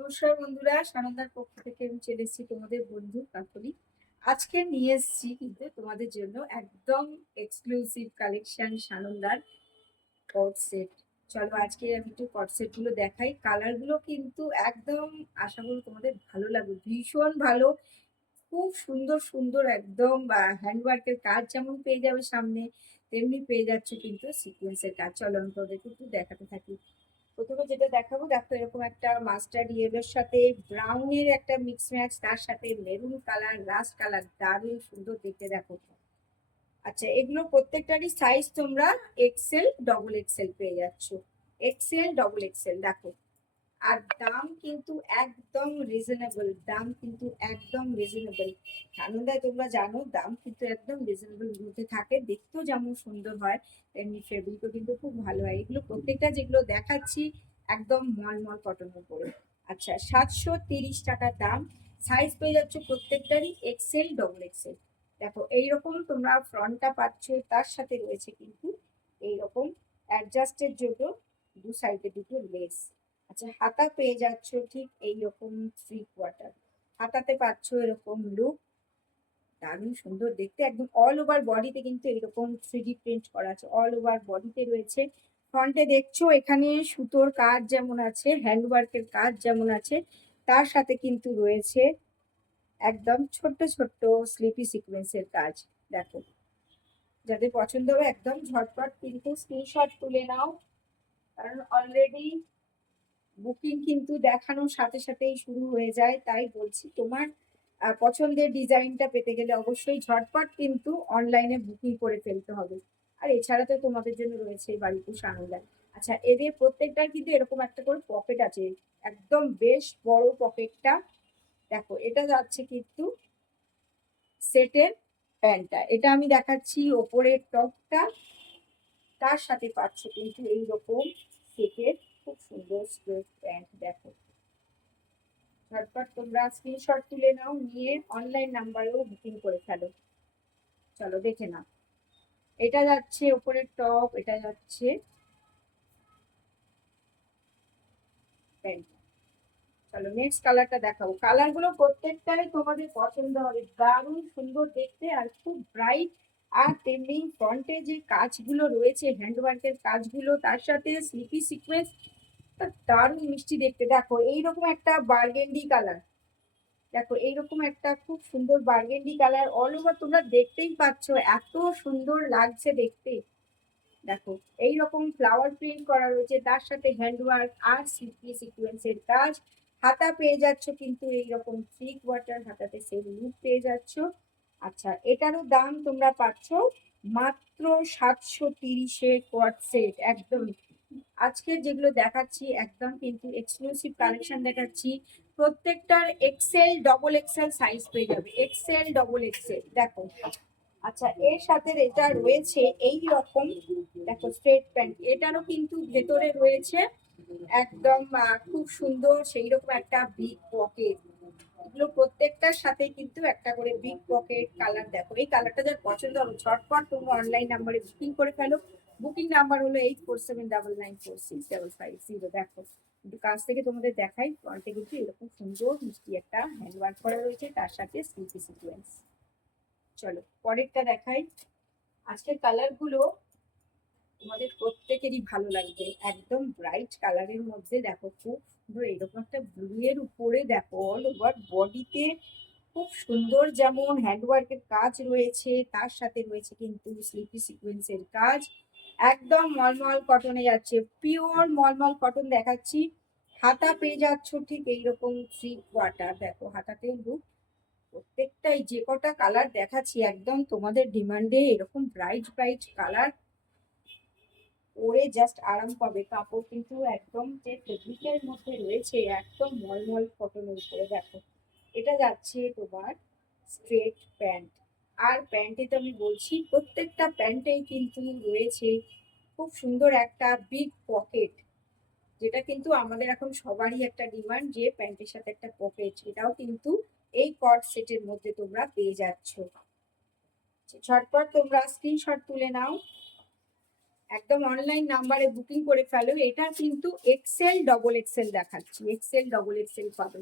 নমস্কার বন্ধুরা, সানন্দার পক্ষ থেকে আমি চলে এসেছি তোমাদের বন্ধু কাকলি। আজকে নিয়ে এসেছি কিন্তু তোমাদের জন্য একদম এক্সক্লুসিভ কালেকশন সানন্দার কট সেট। চলো আজকে আমি একটু কট সেট গুলো দেখাই। কালার গুলো কিন্তু একদম আশা করি তোমাদের ভালো লাগবে, ভীষণ ভালো। খুব সুন্দর সুন্দর একদম হ্যান্ডওয়ার্কের কাজ যেমন পেয়ে যাবে সামনে, তেমনি পেয়ে যাচ্ছে কিন্তু সিকোয়েন্সের কাজ। চলো আমি তোমাদেরকে একটু দেখাতে থাকি। প্রথমে যেটা দেখাবো, দেখো এরকম একটা মাস্টার্ড ইয়েলোর সাথে ব্রাউনের একটা মিক্স ম্যাচ, তার সাথে মেরুন কালার, রাস্ট কালার, দারুণ সুন্দর দেখতে। দেখো, আচ্ছা এগুলো প্রত্যেকটারই সাইজ তোমরা এক্সেল ডবল এক্সেল পেয়ে যাচ্ছ। এক্সেল ডবল এক্সেল দেখো। আর দাম কিন্তু একদম রিজনেবল, দাম কিন্তু একদম রিজনেবল। আনন্দায় তোমরা জানো দাম কিন্তু একদম রিজনেবল মধ্যে থাকে, দেখতেও যেমন সুন্দর হয় তেমনি ফেব্রিকও কিন্তু খুব ভালো হয়। এগুলো প্রত্যেকটা যেগুলো দেখাচ্ছি একদম মলমল কটনের উপরে। আচ্ছা 730 টাকা দাম। সাইজ পেয়ে যাচ্ছ প্রত্যেকটারই এক্সেল ডবল এক্সেল। দেখো এইরকম তোমরা ফ্রন্টটা পাচ্ছ, তার সাথে রয়েছে কিন্তু এইরকম অ্যাডজাস্টের জন্য দু সাইডে দুটো লেস। আচ্ছা হাতা পেয়ে যাচ্ছ ঠিক এইরকম 3/4 হাতাতে পাচ্ছ এরকম লুক, দারুণ সুন্দর দেখতে। একদম অল ওভার বডিতে কিন্তু এরকম 3D প্রিন্ট করা আছে, অল ওভার বডিতে রয়েছে। ফ্রন্টে দেখছো এখানে সুতোর কাজ যেমন আছে, হ্যান্ডওয়ার্কের কাজ যেমন আছে, তার সাথে কিন্তু রয়েছে একদম ছোট্ট ছোট্ট স্লিপি সিকোয়েন্সের কাজ। দেখো যাদের পছন্দ হবে একদম ঝটপট কিন্তু স্ক্রিনশট তুলে নাও, কারণ অলরেডি বুকিং কিন্তু দেখানোর সাথে সাথেই শুরু হয়ে যায়। তাই বলছি তোমার পছন্দের ডিজাইনটা পেতে গেলে অবশ্যই ঝটপট কিন্তু অনলাইনে বুকিং করে ফেলতে হবে। আর এছাড়া তো তোমাদের জন্য রয়েছে বাড়িপুর সানন্দায়। আচ্ছা এদের প্রত্যেকটার কিন্তু এরকম একটা করে পকেট আছে, একদম বেশ বড় পকেটটা। দেখো এটা যাচ্ছে কিন্তু সেটের প্যান্টটা, এটা আমি দেখাচ্ছি ওপরের টপটা, তার সাথে পাচ্ছ কিন্তু এইরকম সেটের খুব সুন্দর স্ট্রেট প্যান্ট। দেখো ঝটপট তোমরা স্ক্রিনশট তুলে নাও, নিয়ে অনলাইন নাম্বারেও বুকিং করে ফেলো। চলো দেখে নাও, এটা যাচ্ছে উপরের টপ, এটা যাচ্ছে প্যান্ট। চলো নেক্সট কালারটা দেখাবো। কালার গুলো প্রত্যেকটাই তোমাদের পছন্দ হবে, দারুণ সুন্দর দেখতে আর খুব ব্রাইট। আর তেমনি ফ্রন্টে যে কাজগুলো রয়েছে হ্যান্ডওয়ার্কের কাজগুলো, তার সাথে স্লিপি সিকোয়েন্স, দারুণ মিষ্টি দেখতে। দেখো এইরকম একটা বার্গেন্ডি কালার, দেখো এইরকম একটা খুব সুন্দর বার্গেন্ডি কালার, অল ওভার তোমরা দেখতেই পাচ্ছ এত সুন্দর লাগছে দেখতে। দেখো এইরকম ফ্লাওয়ার প্রিন্ট করা রয়েছে, তার সাথে হ্যান্ডওয়ার্ক আর সিল্কি সিকোয়েন্সের কাজ। হাতা পেয়ে যাচ্ছ কিন্তু এইরকম 3/4 হাতাতে সেই লুক পেয়ে যাচ্ছ। আচ্ছা এটারও দাম তোমরা পাচ্ছ মাত্র 730-এ কোয়াড সেট একদম। আজকে যেগুলো দেখাচ্ছি একদম কিন্তু এক্সক্লুসিভ কালেকশন দেখাচ্ছি। প্রত্যেকটার এক্সেল ডবল এক্সেল সাইজ পেয়ে যাবে, এক্সেল ডবল এক্সেল। দেখো আচ্ছা এর সাথে এটা রয়েছে এই রকম, দেখো স্ট্রেট প্যান্ট, এটারও কিন্তু ভেতরে রয়েছে একদম খুব সুন্দর সেই রকম একটা বিগ পকেট। এগুলো প্রত্যেকটার সাথে কিন্তু একটা করে বিগ পকেট। কালার দেখো, এই কালারটা যার পছন্দ হবে ঝটপট তোমরা অনলাইন নাম্বারে বুকিং করে ফেলো। বুকিং নাম্বার হলো 8479946550। দেখো একটু কাছ থেকে তোমাদের দেখাই, ফ্রন্টে কিন্তু এরকম সুন্দর মিষ্টি একটা হ্যান্ডওয়ার্ক করা রয়েছে, তার সাথে সিল্কি সিকোয়েন্স। চলো পরেরটা দেখাই। আজকের কালার গুলো তোমাদের প্রত্যেকেরই ভালো লাগবে, একদম ব্রাইট কালারের মধ্যে। দেখো খুব সুন্দর এরকম একটা ব্লু এর উপরে, দেখো অল ওভার বডিতে খুব সুন্দর যেমন হ্যান্ডওয়ার্কের কাজ রয়েছে, তার সাথে রয়েছে কিন্তু স্লিপি সিকোয়েন্সের কাজ। একদম মলমল কটনে যাচ্ছে, পিওর মলমল কটন দেখাচ্ছি। হাতা পেয়ে যাচ্ছ ঠিক এইরকম 3/4। দেখো হাতাতেও লুক। প্রত্যেকটাই যে কটা কালার দেখাচ্ছি একদম তোমাদের ডিমান্ডে, এরকম ব্রাইট ব্রাইট কালার পরে জাস্ট আরাম পাবে। কাপড় কিন্তু একদম যে ফেব্রিকের মধ্যে রয়েছে একদম মলমল কটনের উপরে। দেখো এটা যাচ্ছে তোমার স্ট্রেট প্যান্ট। আর প্যান্টে তো আমি বলছি প্রত্যেকটা প্যান্টেই কিন্তু রয়েছে খুব সুন্দর একটা বিগ পকেট, যেটা কিন্তু আমাদের এখন সবারই একটা ডিমান্ড যে প্যান্টের সাথে একটা পকেট। এটাও কিন্তু এই কট সেটের মধ্যে তোমরা পেয়ে যাচ্ছ। ঝটপট তোমরা স্ক্রিনশট তুলে নাও। একদম অনলাইন নাম্বারে বুকিং করে ফেলো। এটা কিন্তু এক্সেল ডবল এক্সেল দেখাচ্ছি, এক্সেল ডবল এক্সেল পাবে।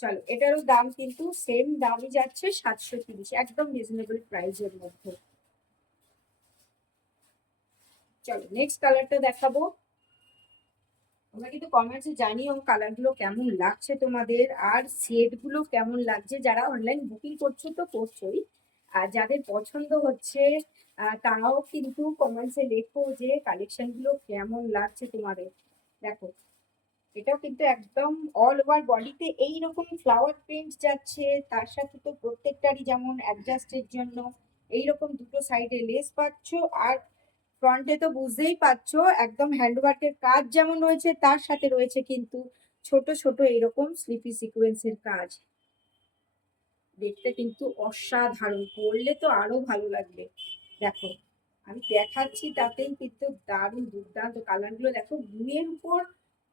চলো, এটারও দাম কিন্তু সেম দামই যাচ্ছে 730, একদম রিজনেবল প্রাইসের মধ্যে। চলো নেক্সট কালারটা দেখাবো। তোমরা কিন্তু কমেন্টসে জানিও কালারগুলো কেমন লাগছে তোমাদের, আর সেটগুলো কেমন লাগছে। যারা অনলাইন বুকিং করছো তো করছোই, আর যাদের পছন্দ হচ্ছে তারাও কিন্তু কমেন্টসে লেখো যে কালেকশনগুলো কেমন লাগছে তোমাদের। দেখো, এটাও কিন্তু একদম অল ওভার বডিতে এইরকম ফ্লাওয়ার প্রিন্ট যাচ্ছে, তার সাথে তো প্রত্যেকটারই যেমন অ্যাডজাস্টের জন্য এইরকম দুটো সাইডে লেস পাচ্ছ, আর ফ্রন্টে তো বুঝতেই পারছো একদম হ্যান্ডওয়ার্কের কাজ যেমন রয়েছে, তার সাথে রয়েছে কিন্তু ছোট ছোট এরকম স্লিপি সিকোয়েন্সের কাজ। দেখতে কিন্তু অসাধারণ, পরলে তো আরো ভালো লাগবে। দেখো আমি দেখাচ্ছি, তাতেই কিন্তু দারুণ দুর্দান্ত কালারগুলো। দেখো ব্লুয়ের উপর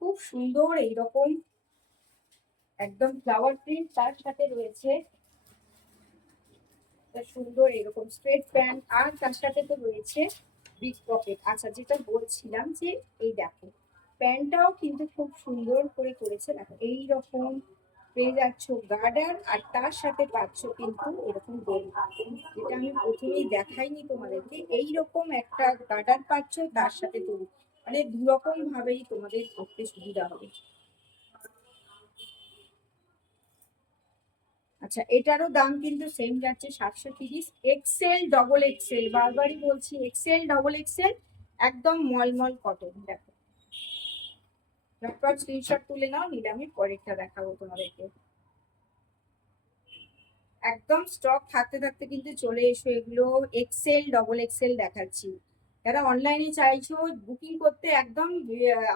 খুব সুন্দর এইরকম একদম ফ্লাওয়ার প্রিন্ট, তার সাথে রয়েছে সুন্দর এরকম স্ট্রেট প্যান্ট, আর তার সাথে তো রয়েছে বিগ পকেট। আচ্ছা, যেটা বলছিলাম যে এই দেখো প্যান্টটাও কিন্তু খুব সুন্দর করে করেছে। দেখো এইরকম পেয়ে যাচ্ছ গার্ডার, আর তার সাথে পাচ্ছ কিন্তু এরকম দড়ি, যেটা আমি প্রথমেই দেখাইনি তোমাদেরকে। এইরকম একটা গার্ডার পাচ্ছ, তার সাথে দড়ি, মানে দু রকম ভাবেই তোমাদের করতে সুবিধা হবে। আচ্ছা, এটারও দাম কিন্তু সেম যাচ্ছে 730। এক্সেল ডবল এক্সেল, বারবারই বলছি এক্সেল ডবল এক্সেল, একদম মলমল কটন। দেখো ঝটপট স্ক্রিনশট তুলে নাও, নিলে আমি পরেরটা দেখাবো তোমাদেরকে। একদম স্টক থাকতে থাকতে কিন্তু চলে এসো, এগুলো এক্সেল ডবল এক্সেল দেখাচ্ছি। যারা অনলাইনে চাইছো বুকিং করতে, একদম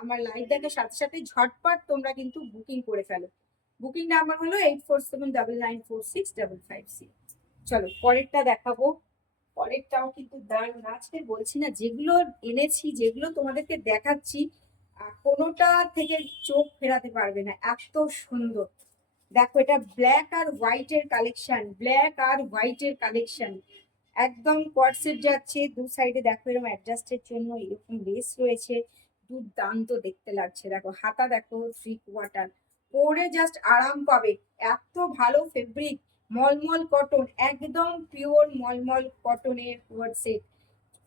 আমার লাইভ দেখার সাথে সাথে ঝটপট তোমরা কিন্তু বুকিং করে ফেলো। বুকিং নাম্বার হলো 8479946556। চলো পরেরটা দেখাবো। পরেরটাও কিন্তু দারুণ। আজকে বলছি না, যেগুলো এনেছি, যেগুলো তোমাদেরকে দেখাচ্ছি, কোনোটা থেকে চোখ ফেরাতে পারবে না, এত সুন্দর। দেখো এটা ব্ল্যাক আর হোয়াইটের কালেকশন, ব্ল্যাক আর হোয়াইটের কালেকশন, একদম কর্সেট যাচ্ছে দু সাইডে। দেখো এরকম অ্যাডজাস্টের জন্য এরকম লেস রয়েছে, দুর্দান্ত দেখতে লাগছে। দেখো হাতা দেখো 3/4, পরে জাস্ট আরাম পাবে। এত ভালো ফেব্রিক, মলমল কটন, একদম পিওর মলমল কটনের কোয়ার্সেট,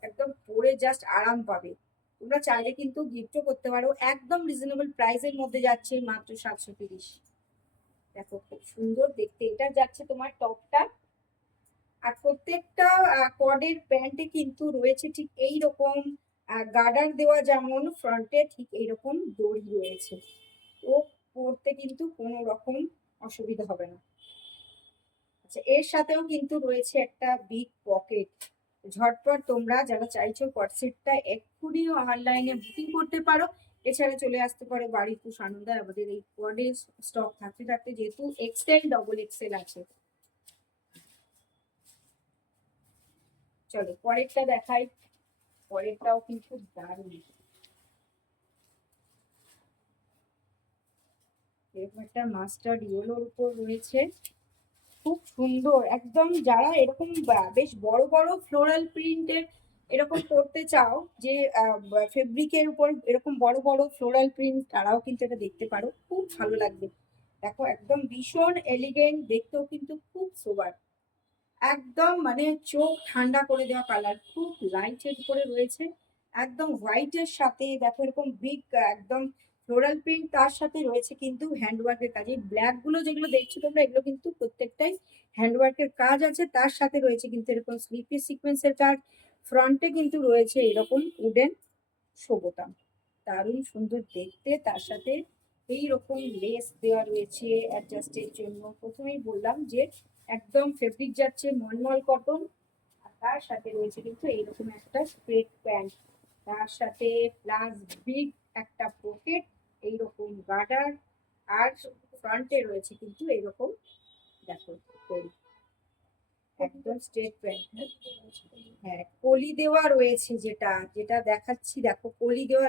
একদম পরে জাস্ট আরাম পাবে। তোমরা চাইলে কিন্তু গিফটও করতে পারো, একদম রিজনেবল প্রাইসের মধ্যে যাচ্ছে মাত্র 730। দেখো খুব সুন্দর দেখতে, এটা যাচ্ছে তোমার টপটা। আর প্রত্যেকটা কর্ডের প্যান্টে কিন্তু রয়েছে ঠিক এই রকম গার্ডার দেওয়া, যেমন ফ্রন্টে ঠিক এইরকম দড়ি রয়েছে, তো পরতে কিন্তু কোনো রকম অসুবিধা হবে না। আচ্ছা, এর সাথেও কিন্তু রয়েছে একটা বিগ পকেট। ঝটপট তোমরা যারা চাইছো কটসেটটা এক্ষুনি অনলাইনে বুকিং করতে পারো। এছাড়া চলে আসতে পারো বাড়িপুর সানন্দায়, আমাদের এই কোয়ার্ডের স্টক থাকতে থাকতে যেহেতু এক্সেল ডবল এক্সেল আছে। চলো পরেরটা দেখাই, পরেরটাও কিন্তু দারুণ। এরকম একটা মাস্টার্ড ইয়েলোর উপর রয়েছে, খুব সুন্দর একদম। যারা এরকম বেশ বড় বড় ফ্লোরাল প্রিন্টের এরকম করতে চাও, যে ফেব্রিকের উপর এরকম বড় বড় ফ্লোরাল প্রিন্ট, তারাও কিন্তু এটা দেখতে পারো, খুব ভালো লাগবে। দেখো একদম ভীষণ এলিগেন্ট, দেখতেও কিন্তু খুব সোবার, একদম মানে চোখ ঠান্ডা করে দেওয়া কালার, খুব লাইটের উপরে রয়েছে, একদম হোয়াইটের সাথে দেখো এরকম বিগ একদম ফ্লোরাল প্রিন্ট, তার সাথে রয়েছে কিন্তু হ্যান্ডওয়ার্কের কাজ। এই ব্ল্যাক গুলো যেগুলো দেখছো তোমরা, এগুলো কিন্তু প্রত্যেকটাই হ্যান্ডওয়ার্কের কাজ আছে, তার সাথে রয়েছে কিন্তু এরকম স্লিপি সিকোয়েন্সের কাজ। ফ্রন্টে কিন্তু রয়েছে এরকম উডেন শো বোতাম, দারুণ সুন্দর দেখতে। তার সাথে এইরকম লেস দেওয়া রয়েছে অ্যাডজাস্টের জন্য। প্রথমেই বললাম যে একদম ফেব্রিক যাচ্ছে মলমল কটন, আর তার সাথে রয়েছে কিন্তু এইরকম একটা স্ট্রেট প্যান্ট, তার সাথে প্লাস বিগ একটা পকেট, এইরকম গার্ডার, আর ফ্রন্টে রয়েছে কিন্তু এইরকম দেখো কলি, একদম স্ট্রেট প্যান্ট। হ্যাঁ কলি দেওয়া রয়েছে, যেটা যেটা দেখাচ্ছি দেখো কলি দেওয়া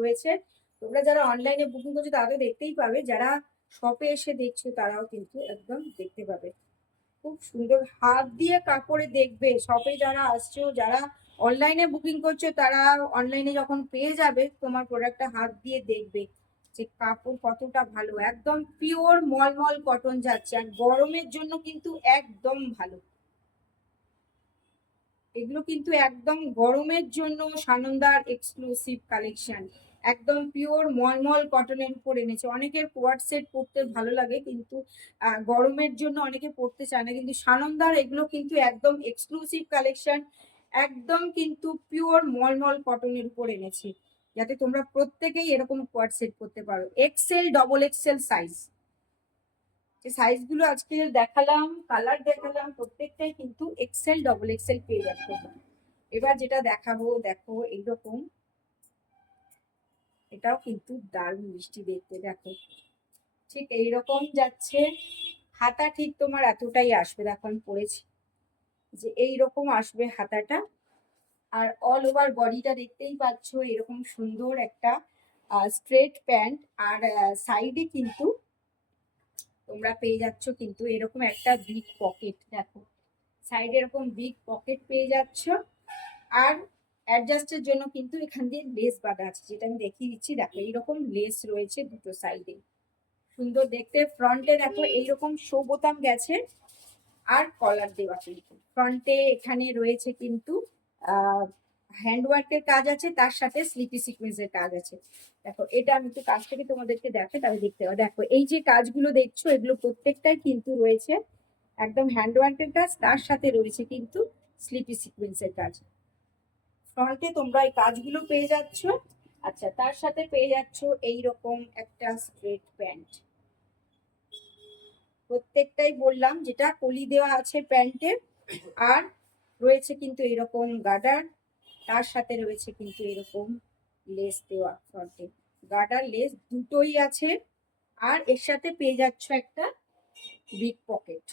রয়েছে। তোমরা যারা অনলাইনে বুকিং করছো তারা তো দেখতেই পাবে, যারা শপে এসে দেখছো তারাও কিন্তু একদম দেখতে পাবে। খুব সুন্দর, হাত দিয়ে কাপড়ে দেখবে। শপে যারা আসছো, যারা অনলাইনে বুকিং করছো, তারা অনলাইনে যখন পেয়ে যাবে তোমার প্রোডাক্টটা হাত দিয়ে দেখবে যে কাপড় কতটা ভালো। একদম পিওর মলমল কটন যাচ্ছে, আর গরমের জন্য কিন্তু একদম ভালো। এগুলো কিন্তু একদম গরমের জন্য সানন্দার এক্সক্লুসিভ কালেকশন। একদম পিওর মলমল কটনের উপর এনেছে। অনেকের কোয়ার্ড সেট পরতে ভালো লাগে, কিন্তু গরমের জন্য অনেকে পরতে চায় না, কিন্তু সানন্দার এগুলো কিন্তু একদম এক্সক্লুসিভ কালেকশন। একদম কিন্তু পিওর মলমল কটনের উপর এনেছি, যাতে তোমরা প্রত্যেকেই এরকম কোয়ার্ড সেট করতে পারো। এক্সেল, ডবল এক্সেল সাইজ, যে সাইজগুলো আজকে দেখালাম, কালার দেখালাম, প্রত্যেকটাই কিন্তু এক্সেল, ডবল এক্সেল পেয়ে যাচ্ছে। এবার যেটা দেখাবো, দেখো এইরকম, এটাও কিন্তু দারুণ মিষ্টি দেখতে। দেখো ঠিক এইরকম যাচ্ছে, হাতা ঠিক তোমার এতটাই আসবে। দেখো আমি পরেছি যে এইরকম আসবে হাতাটা, আর অল ওভার বডিটা দেখতেই পাচ্ছ এরকম সুন্দর একটা স্ট্রেট প্যান্ট। আর সাইডে কিন্তু তোমরা পেয়ে যাচ্ছ কিন্তু এরকম একটা বিগ পকেট। দেখো সাইডে এরকম বিগ পকেট পেয়ে যাচ্ছ, আর অ্যাডজাস্টের জন্য কিন্তু এখান দিয়ে লেস বাঁধা আছে, যেটা আমি দেখিয়ে দিচ্ছি। দেখো এইরকম লেস রয়েছে দুটো সাইডে, সুন্দর দেখতে। ফ্রন্টে দেখো এইরকম শো বোতাম গেছে, আর কলার দেওয়া কিন্তু ফ্রন্টে এখানে রয়েছে কিন্তু হ্যান্ডওয়ার্কের কাজ আছে, তার সাথে স্লিপি সিকোয়েন্সের কাজ আছে। দেখো এটা আমি একটু কাছ থেকে তোমাদেরকে দেখে তাহলে দেখতে পাবো। দেখো এই যে কাজগুলো দেখছো, এগুলো প্রত্যেকটাই কিন্তু রয়েছে একদম হ্যান্ডওয়ার্কের কাজ, তার সাথে রয়েছে কিন্তু স্লিপি সিকোয়েন্সের কাজ। ফ্রন্টে তোমরা এই কাজগুলো পেয়ে যাচ্ছ। আচ্ছা, তার সাথে পেয়ে যাচ্ছ এইরকম একটা স্ট্রেট প্যান্ট। প্রত্যেকটাই বললাম যেটা কলি দেওয়া আছে প্যান্টে, আর রয়েছে কিন্তু এরকম গার্ডার, তার সাথে রয়েছে কিন্তু এরকম লেস দেওয়া। ফ্রন্টে গার্ডার লেস দুটোই আছে, আর এর সাথে পেয়ে যাচ্ছ একটা বিগ পকেট।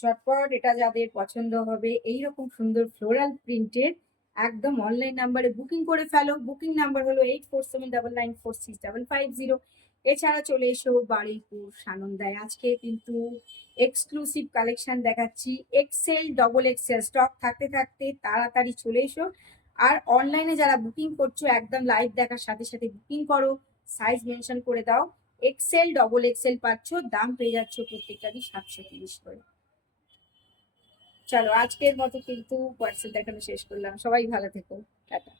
ঝটপট এটা যাদের পছন্দ হবে এইরকম সুন্দর ফ্লোরাল প্রিন্টের, একদম অনলাইন নাম্বারে বুকিং করে ফেলো। বুকিং নাম্বার হলো 8479946550। এছাড়া চলে এসো বারুইপুর সানন্দায়। আজকে কিন্তু এক্সক্লুসিভ কালেকশন দেখাচ্ছি, এক্সেল, ডবল এক্সেল। স্টক থাকতে থাকতে তাড়াতাড়ি চলে এসো। আর অনলাইনে যারা বুকিং করছো, একদম লাইভ দেখার সাথে সাথে বুকিং করো, সাইজ মেনশন করে দাও। এক্সেল, ডবল এক্সেল পাচ্ছ, দাম পেয়ে যাচ্ছ প্রত্যেকটারই 730 করে। চলো আজকের মতো কিন্তু হোয়াটসঅ্যাপ দেখানো শেষ করলাম। সবাই ভালো থেকো, টাটা।